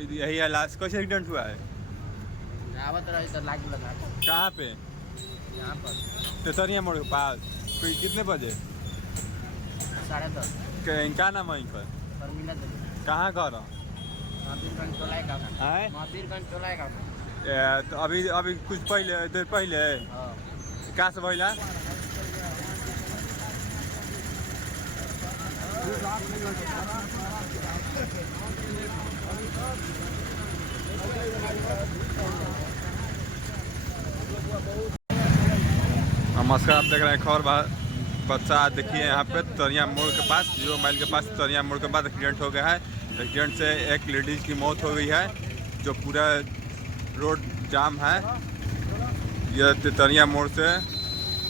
यही है लास्ट। कैसे एक्सीडेंट हुआ है? कहाँ पे? यहाँ पर तेतरिया मोड़ के पास। कोई कितने बजे? 10:30। क्या नाम है पर? कहाँ घर है? तो अभी अभी कुछ पहले देर पहले कहाँ से भैया? नमस्कार, आप देख रहे हैं खबर बच्चा। देखिए यहाँ पे तरिया मोड़ के पास 0 माइल के पास तरिया मोड़ के बाद एक्सीडेंट हो गया है। एक्सीडेंट से एक लेडीज की मौत हो गई है। जो पूरा रोड जाम है। यह तरिया मोड़ से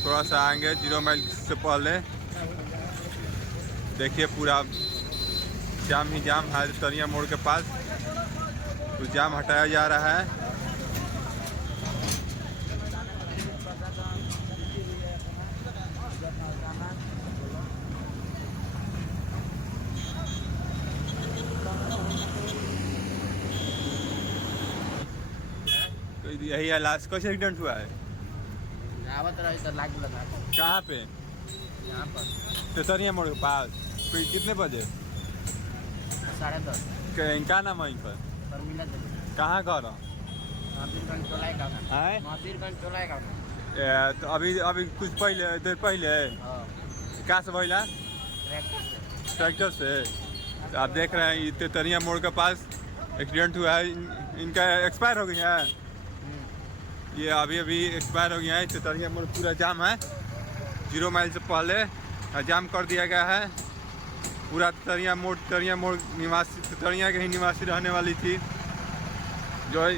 थोड़ा सा आएंगे 0 माइल से पहले देखिए पूरा जाम ही जाम है। तरिया मोड़ के पास तो जाम हटाया जा रहा है। यही है लास्ट। कैसे एक्सीडेंट हुआ है? कहाँ पे? यहाँ पर तेतरिया मोड़ के पास। कोई कितने बजे? 10:30। क्या नाम है पर? कहाँ घर है? तो अभी अभी कुछ पहले देर पहले कहाँ से भैया? ट्रैक्टर से। तो आप देख रहे हैं ये तेतरिया मोड़ के पास एक्सीडेंट हुआ है। इनका एक्सपायर हो गया है। ये अभी अभी एक्सपायर हो गया है। तेतरिया मोड़ पूरा जाम है। 0 माइल से पहले जाम कर दिया गया है। पूरा तेतरिया मोड़ निवासी तेतरिया के ही निवासी रहने वाली थी जो है।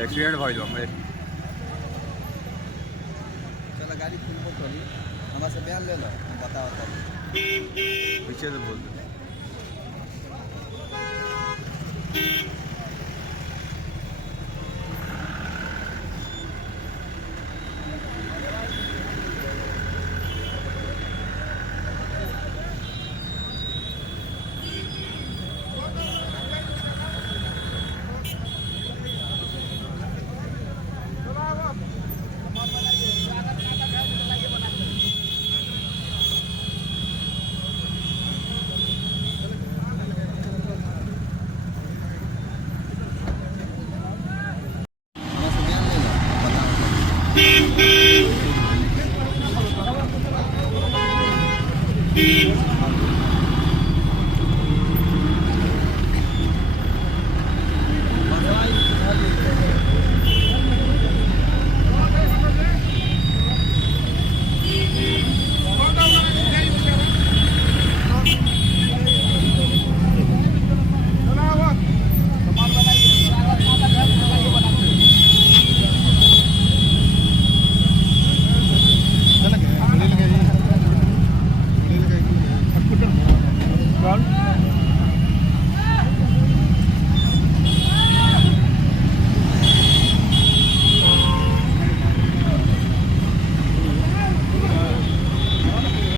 एक्सीडेंट भइल हमरे। चलो गाड़ी फुल बुक करी, हमारे से बयान ले लो, बताओ पीछे से बोल दो। बताओ।